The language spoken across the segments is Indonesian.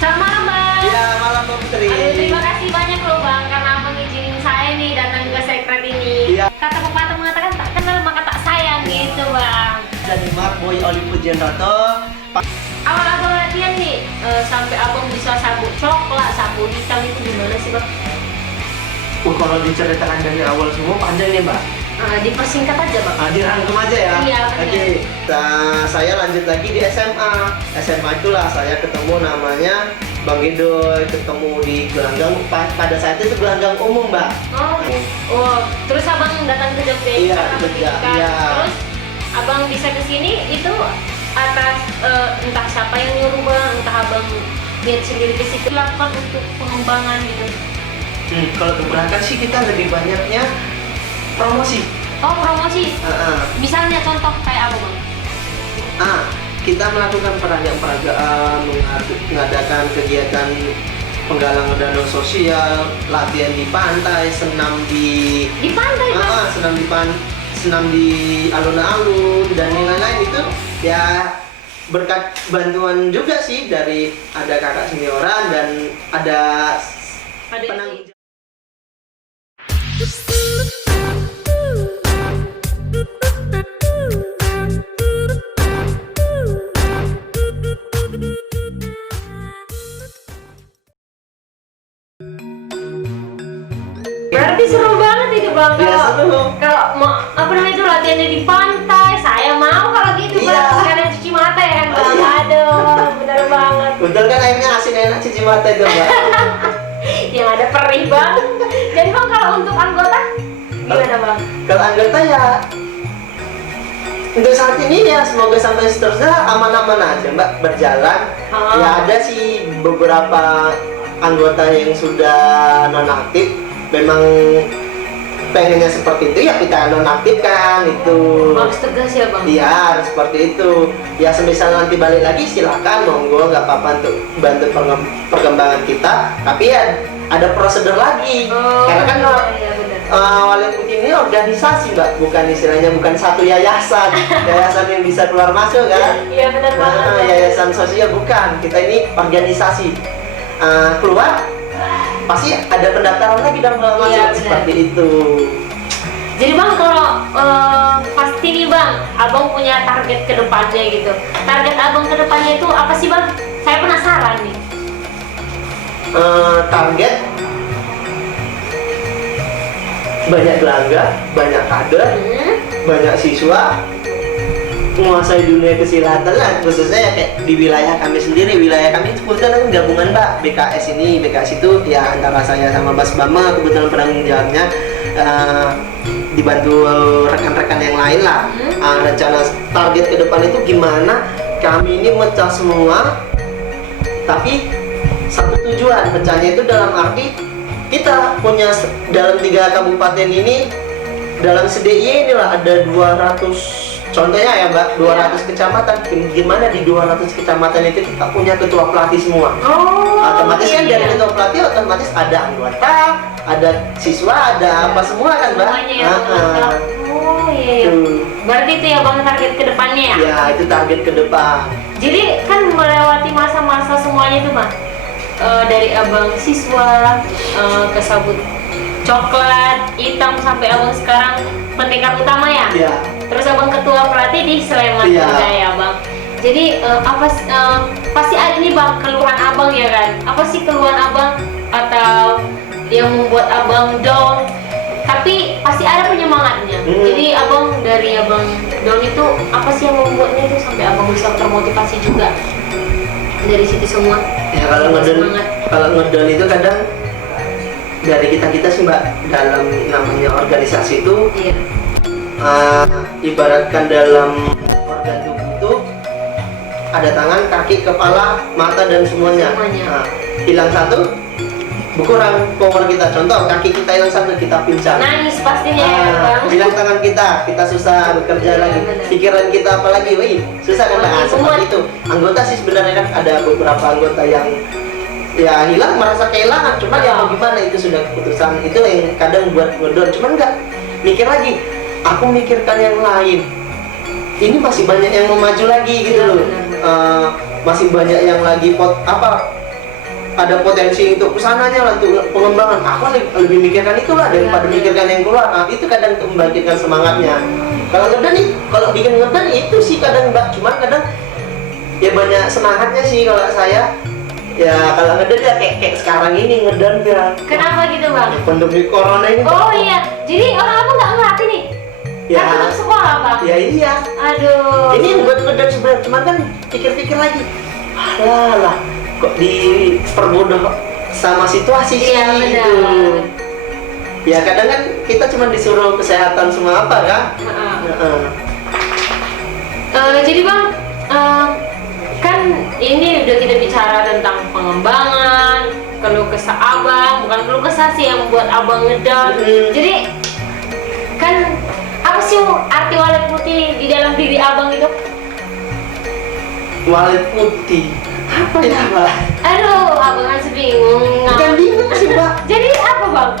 Selamat malam Bang. Iya, malam Mbak Putri. Aduh, terima kasih banyak loh Bang karena Abang izinin saya nih datang ke sekret ini. Iya. Kata pepatah mengatakan tak kenal maka tak sayang gitu Bang. Jadi Mark Boy Oli Pujianto. Awal Abang latihan nih sampai Abang bisa sabuk coklat, sabuk hitam itu gimana sih Bang? Kalau diceritakan dari awal semua panjang nih Mbak. Dipersingkat aja Bang. Dirangkum aja ya. Iya, benar. Oke. Nah, saya lanjut lagi di SMA. SMA itulah saya ketemu namanya Bang Gedoy, ketemu di gelanggang. Pada saat itu gelanggang umum Mbak. Oh, terus Abang datang ke Jogja Iya, karena ke Jogja, pendidikan. iya. Terus Abang bisa ke sini itu atas entah siapa yang nyuruh Bang, entah Abang lihat sendiri ke situ lakukan untuk pengembangan gitu. Kalau ke belakang sih kita lebih banyaknya promosi. Oh, promosi. Ah, Misalnya contoh kayak apa Bang? kita melakukan peragaan, mengadakan kegiatan penggalangan dana sosial, latihan di pantai, senam di Di pantai Bang. senam di alun-alun dan yang lain-lain itu ya berkat bantuan juga sih dari ada kakak senioran dan ada Ada penanggung. Berarti seru banget itu Bang. Iya, seru. Kalau mau apa namanya itu latihannya di pantai, saya mau kalau gitu Iya. Bang. Sekalian cuci mata ya kan Bang. Iya. Aduh, benar banget. Betul kan airnya asin enak cuci mata itu Mbak. Yang ada perih Bang. Jadi Bang kalau untuk anggota gimana Bang? Kalau anggota ya untuk saat ini ya semoga sampai seterusnya aman-aman aja Mbak berjalan. Ya ada sih beberapa anggota yang sudah nonaktif, memang pengennya seperti itu ya kita nonaktifkan itu. Harus tegas ya Bang. Iya harus seperti itu. Ya semisal nanti balik lagi silakan monggo nggak apa-apa untuk bantu perkembangan kita. Tapi ya ada prosedur lagi. Karena kan iya benar. Wali Putih ini organisasi Mbak, bukan istilahnya bukan satu yayasan, yayasan yang bisa keluar masuk kan? Iya benar banget. Yayasan sosial bukan, kita ini organisasi. Keluar pasti ada pendaftaran lagi dan keluar masuk Iya, benar. seperti itu. Jadi Bang kalau pasti nih Bang, Abang punya target ke depannya gitu. Target Abang ke depannya itu apa sih Bang? Saya penasaran nih. Target banyak gelanggang, banyak kader, banyak siswa, menguasai dunia kesilatan lah, khususnya ya kayak di wilayah kami sendiri. Wilayah kami itu kebetulan gabungan Mbak, BKS ini, BKS itu ya antara saya sama Mas Bama kebetulan penanggung jawabnya, dibantu rekan-rekan yang lain lah. Rencana target ke depan itu gimana kami ini mecah semua tapi satu tujuan. Pecahnya itu dalam arti kita punya dalam 3 kabupaten ini, dalam SDIY inilah ada 200, contohnya ya Mbak, 200 kecamatan. Gimana di 200 kecamatan itu kita punya ketua pelatih semua. Otomatis kan dari ketua pelatih otomatis ada anggota, ada siswa, ada apa semua kan Mbak. Semuanya ya Bang. Oh iya. Berarti itu ya Bang target ke depannya ya? Ya itu target ke depan. Jadi kan melewati masa-masa semuanya itu Bang. Dari Abang siswa ke sabut coklat, hitam sampai Abang sekarang pendekar utama ya? Iya. Terus Abang ketua pelatih di Sleman Iya. juga ya Bang. Jadi pasti ada nih Bang keluhan Abang ya kan? Apa sih keluhan Abang atau yang membuat Abang down? Tapi pasti ada penyemangatnya. Jadi Abang dari Abang down itu apa sih yang membuatnya itu sampai Abang bisa termotivasi juga dari situ semua? Ya kalau ngedon itu kadang dari kita sih Mbak, dalam namanya organisasi itu Iya. Ibaratkan dalam organ tubuh itu ada tangan, kaki, kepala, mata dan semuanya. Semuanya. Hilang satu berkurang power kita. Contoh kaki kita hilang satu, kita pincang. Nangis pastinya ya Bang. Hilang tangan kita susah bekerja Iya, lagi. benar. Pikiran kita apalagi, wih susah kan Mbak. Seperti itu. Anggota sih sebenarnya kan ada beberapa anggota yang ya hilang, merasa kehilangan, cuman ya mau gimana, itu sudah keputusan. Itu yang kadang buat ngedon, cuman nggak mikir lagi, aku mikirkan yang lain, ini masih banyak yang mau maju lagi gitu loh. Masih banyak yang lagi ada potensi untuk kesananya lah, untuk pengembangan. Aku lebih mikirkan itulah daripada Iya. mikirkan yang keluar. Nah, itu kadang membangkitkan semangatnya. Kalau ngeden nih, kalau bikin ngeden itu sih kadang Mbak, cuman kadang ya banyak semangatnya sih kalau saya. Ya kalau ngeden ya kayak sekarang ini ngeden ya. Kenapa gitu bang? Pandemi corona ini. Oh iya, jadi orang abang nggak ngelatih nih? Ya. Kan tutup sekolah bang? Ya iya. Aduh. Ini yang buat ngeden sebenarnya, cuman kan pikir-pikir lagi. Lah, kok diperbodoh sama situasi sih Iya, benar. gitu. Ya kadang kan kita cuma disuruh kesehatan semua apa kan? Heeh. Jadi bang, kan ini udah tidak bicara tentang pengembangan, keluh kesah abang, bukan keluh kesah sih yang membuat abang ngedown. Jadi kan apa sih arti walet putih di dalam diri abang itu? Walet putih. Apa ya, Mbak? Aduh, abang masih bingung. Bukan bingung sih, Mbak. Jadi apa bang?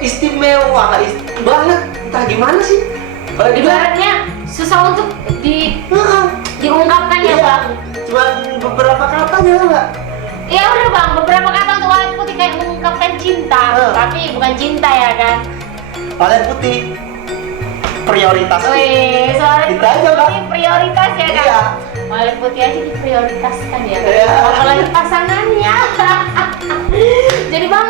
Istimewa banget. Entah gimana sih. Kalau dibilang, Ibaratnya susah untuk heeh. diungkapkan ya Iya. bang. Cuma beberapa katanya, Mbak. Ya udah bang, beberapa kata untuk walet putih kayak mengungkapkan cinta, tapi bukan cinta ya kan? Walet putih prioritas. Wih, walet Gitu aja, Bang. putih prioritas ya kan? Iya. Walet putih aja diprioritaskan ya kan? Iya. Apalagi pasangannya. Jadi bang,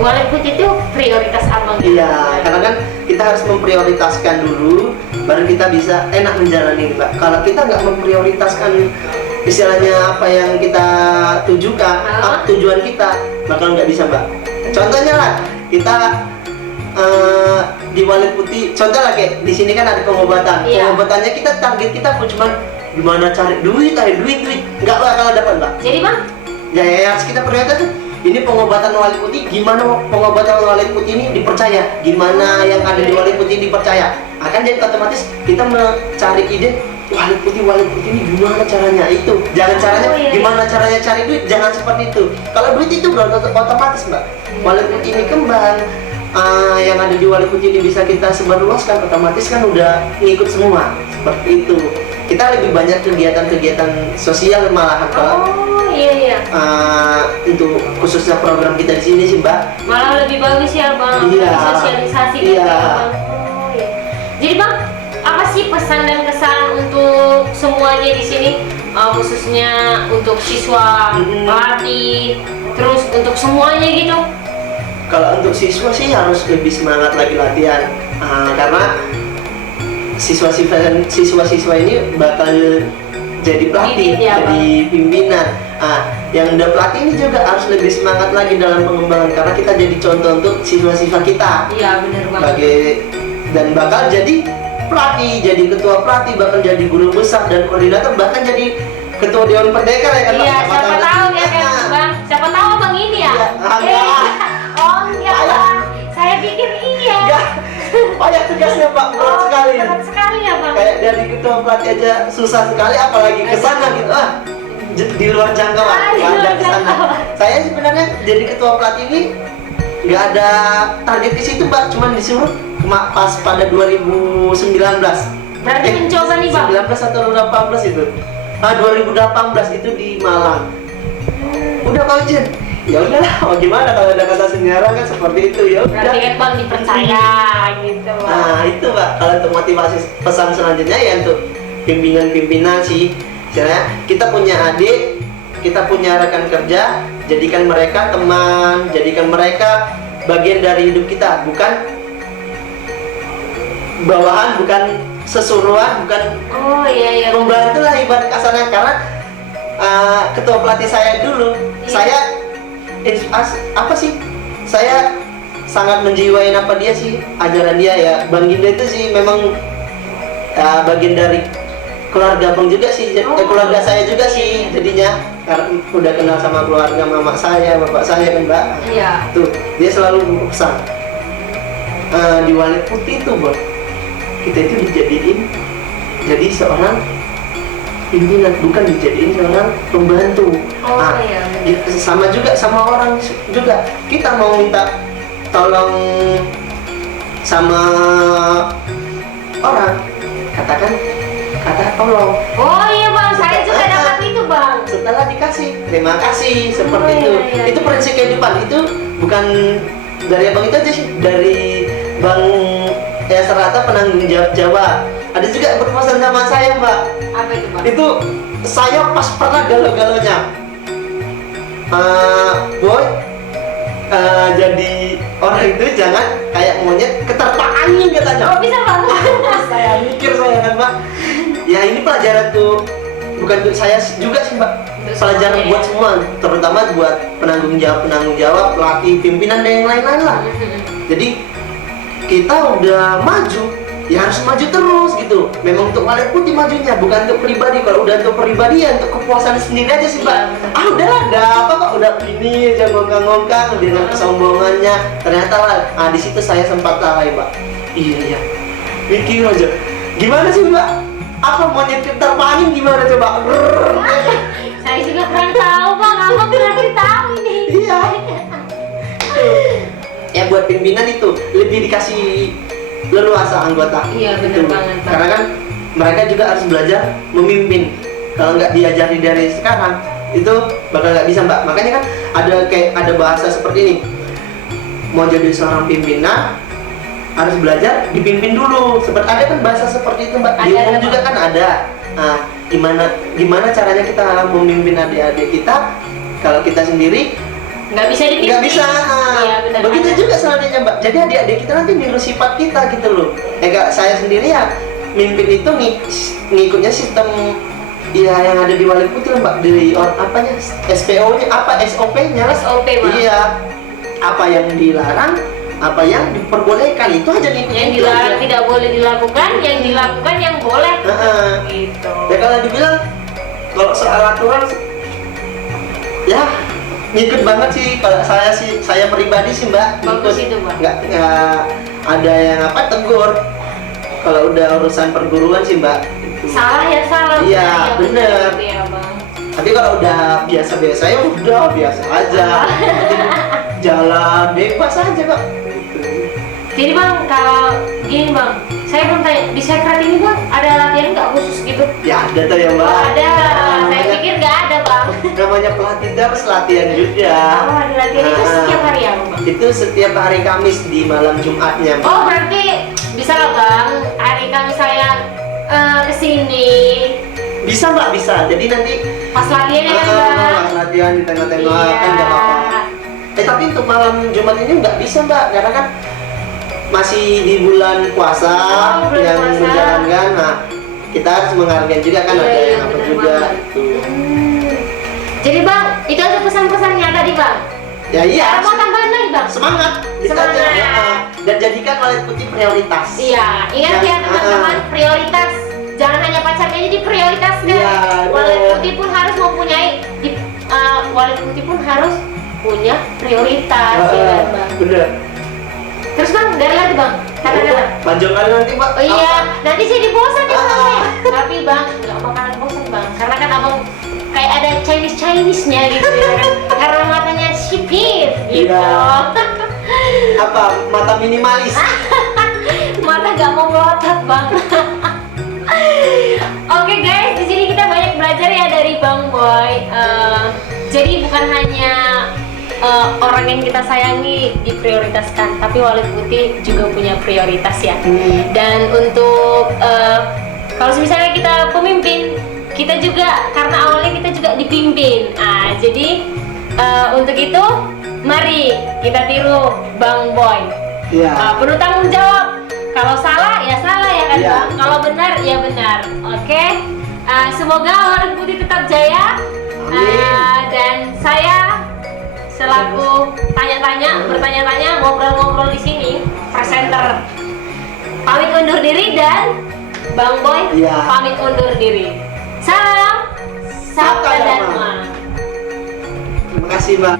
walet putih itu prioritas abang. Iya, karena kan kita harus memprioritaskan dulu, baru kita bisa enak menjalani, Mbak. Kalau kita nggak memprioritaskan istilahnya apa yang kita tujukan, tujuan kita, bakal nggak bisa, Mbak. Contohnya lah, kita di walet putih, contoh lah kayak di sini kan ada pengobatan. Iya. Pengobatannya kita target kita cuma gimana cari duit, nggak bakal dapat, Mbak. Jadi bang, Ya harus kita prioritas tuh. Ini pengobatan walet putih, gimana pengobatan walet putih ini dipercaya? Gimana yang ada di walet putih dipercaya? Akan jadi otomatis kita mencari ide walet putih ini gimana caranya itu? Jangan caranya gimana caranya cari duit, jangan seperti itu. Kalau duit itu udah otomatis, Mbak. Walet putih ini kembang, yang ada di walet putih ini bisa kita sebarluaskan, otomatis kan udah ngikut semua. Seperti itu. Kita lebih banyak kegiatan-kegiatan sosial malahan kalau iya. untuk khususnya program kita di sini sih, Mbak. Malah lebih bagus ya bang, Iya. sosialisasi gitu Iya. ya bang. Oh iya. Jadi bang, apa sih pesan dan kesan untuk semuanya di sini, khususnya untuk siswa, pelatih, terus untuk semuanya gitu? Kalau untuk siswa sih harus lebih semangat lagi latihan, karena siswa-siswa ini bakal jadi pelatih, Didik ya, jadi pimpinan. Yang udah pelatih ini juga harus lebih semangat lagi dalam pengembangan, karena kita jadi contoh untuk siswa-siswa kita. Iya benar banget. Dan bakal jadi pelatih, jadi ketua pelatih, bahkan jadi guru besar dan koordinator, bahkan jadi ketua dewan pendekar ya kan? Iya, Pak? siapa Angkatan tahu ya tiga. kan bang? Siapa tahu bang ini ya? Iya, enggak. Oh enggak bang, saya pikir iya. Enggak, banyak tugasnya Pak, berat sekali. Berat sekali ya bang. Kayak dari ketua pelatih aja susah sekali, apalagi ke sana gitu. Di luar jangkauan, Di luar ada ke sana. jangkauan. Saya sebenarnya jadi ketua pelatih ini nggak ada target di situ, Pak, cuman disuruh pas pada 2019. Berarti mencoba nih bang. 19 atau 18 itu. 2018 itu di Malang. Udah Pak Ujin. Ya udahlah, mau gimana kalau ada kata sejarah kan seperti itu, ya udah. Berarti kan bang dipercaya gitu bang. Nah itu Pak, kalau untuk motivasi pesan selanjutnya ya untuk pimpinan-pimpinan sih. Misalnya kita punya adik, kita punya rekan kerja, jadikan mereka teman, jadikan mereka bagian dari hidup kita, bukan bawahan, bukan sesuruhan, bukan Oh iya. membantu lah ibarat kasarnya. Karena ketua pelatih saya dulu, saya apa sih? Saya sangat menjiwai apa dia sih, ajaran dia ya. Bang Ginda itu sih memang bagian dari keluarga Bang juga sih, keluarga saya juga sih jadinya. Karena udah kenal sama keluarga mama saya, bapak saya kan Mbak. Iya. Tuh, dia selalu pesan di walet putih tuh, Bang. Kita itu dijadiin jadi seorang pimpinan, bukan dijadiin seorang pembantu. Iya. Sama juga sama orang juga. Kita mau minta tolong sama orang, katakan kata tolong. Oh iya bang, saya juga dapat itu bang. setelah dikasih terima kasih seperti Oh, itu. iya, Itu iya. prinsip kehidupan. Itu bukan dari abang itu aja sih, dari Bang Serata penanggung jawab Jawa. Ada juga berpesan sama saya, Mbak. Apa itu bang? Itu saya pas pernah galau-galaunya. Boy, jadi orang itu jangan kayak monyet keterpa angin katanya. Oh bisa bang? Saya mikir saya kan, Mbak. Ya ini pelajaran tuh bukan untuk saya juga sih, Mbak. Untuk Pelajaran semuanya, buat ya. semua, terutama buat penanggung jawab, pelatih, pimpinan dan yang lain-lain lah. Jadi kita udah maju, ya harus maju terus gitu. Memang untuk Walet Putih majunya, bukan untuk pribadi. Kalau udah untuk pribadi ya untuk kepuasan sendiri aja sih, Mbak. Iya. Udahlah, ada apa kok, udah ini aja ngongkang-ngongkang dengan kesombongannya. Ternyata lah, di situ saya sempat lalai, Mbak. Iya, mikir aja. Gimana sih, Mbak? Apa monyet terpangin gimana coba? Saya juga kurang tahu bang, abang berarti tahu ini. Iya. Ya buat pimpinan itu lebih dikasih leluasa anggota. Iya, benar banget, Pak. Karena kan mereka juga harus belajar memimpin. Kalau nggak diajari dari sekarang itu bakal nggak bisa, Mbak. Makanya kan ada bahasa seperti ini. Mau jadi seorang pimpinan harus belajar dipimpin dulu. Seperti ada kan bahasa seperti itu, Mbak. Di Ada, umum Pak. juga kan ada. Nah, gimana caranya kita memimpin adik-adik kita kalau kita sendiri Nggak bisa dipimpin. nggak bisa. Iya benar. Begitu ada. juga selanjutnya, Mbak. Jadi adik-adik kita nanti niru sifat kita gitu loh. Kayak saya sendiri ya mimpin itu ngikutnya sistem ya yang ada di Walet Putih lah, Mbak. Di apanya SPO-nya apa SOP-nya lah. SOP, Mbak. Iya. Apa yang dilarang, apa yang diperbolehkan, itu aja ngikutin. Yang itu dilarang aja. tidak boleh dilakukan, yang dilakukan yang boleh. Heeh. Gitu. Ya kalau dibilang kalau soal aturan ya ngikut banget sih. Kalau saya pribadi sih, Mbak, Bagus ngikut. itu, Mbak. Nggak ada yang tegur. Kalau udah urusan perguruan sih, Mbak, itu. Salah ya salah. Iya, Ya, bener. Gitu ya bang. Tapi kalau udah biasa-biasa ya udah biasa aja. Yang penting jalan bebas aja, Pak. Jadi bang, kalau gini bang, saya belum tanya di sekret ini bang ada latihan nggak khusus gitu? Ya ada tuh ya, Mbak. Oh ada. Saya Namanya- pikir nggak ada bang. namanya pelatih itu harus latihan juga. Oh ada latihan itu Ah. setiap hari ya bang? Itu setiap hari Kamis di malam Jumatnya, Mbak. Oh berarti bisa lah bang, hari Kamis saya kesini Bisa, Mbak, bisa. Jadi nanti pas latihannya kan bang? pas latihan di tengah-tengah Iya. kan nggak apa-apa. Tapi untuk malam Jumat ini nggak bisa, Mbak, karena kan masih di bulan puasa Oh, bulan yang puasa. menjalankan. Nah, kita harus menghargai juga kan, Iya, ada iya, yang apa benar juga. banget. Tuh. Jadi bang, itu aja pesan-pesannya tadi bang. Ya iya. Ada mau tambahan lagi bang? Semangat, gitu Semangat. aja. Ya. Dan jadikan Walet Putih prioritas. Iya, ingat ya Ya, teman-teman, prioritas. Jangan hanya pacarnya jadi prioritaskan. Iya, Walet bener. Putih pun harus mempunyai Walet Putih pun harus punya prioritas ya kan bang. Bener. Terus bang, dari lagi bang, kata-kata. Panjang kali nanti, Mbak. Oh iya, nanti jadi bosan ya bang. Ah. Tapi bang, nggak bakalan bosan bang, karena kan abang kayak ada Chinese-nya gitu ya kan. Karena matanya sipit gitu. Iya. Apa? Mata minimalis. Mata gak mau melotot bang. Oke guys, di sini kita banyak belajar ya dari Bang Boy. Jadi bukan hanya orang yang kita sayangi diprioritaskan, tapi Walet Putih juga punya prioritas ya. Dan untuk kalau misalnya kita pemimpin, kita juga karena awalnya kita juga dipimpin. Jadi untuk itu mari kita tiru Bang Boy. Iya. Penuh tanggung jawab. Kalau salah ya salah ya kan Iya. bang. Kalau benar ya benar. Oke. Semoga Walet Putih tetap jaya. Amin. Dan saya selaku bertanya-tanya, ngobrol-ngobrol di sini, presenter pamit undur diri dan Bang Boy Iya. pamit undur diri. Salam Sabta Sabta Dharma. Dharma. Terima kasih, Mbak.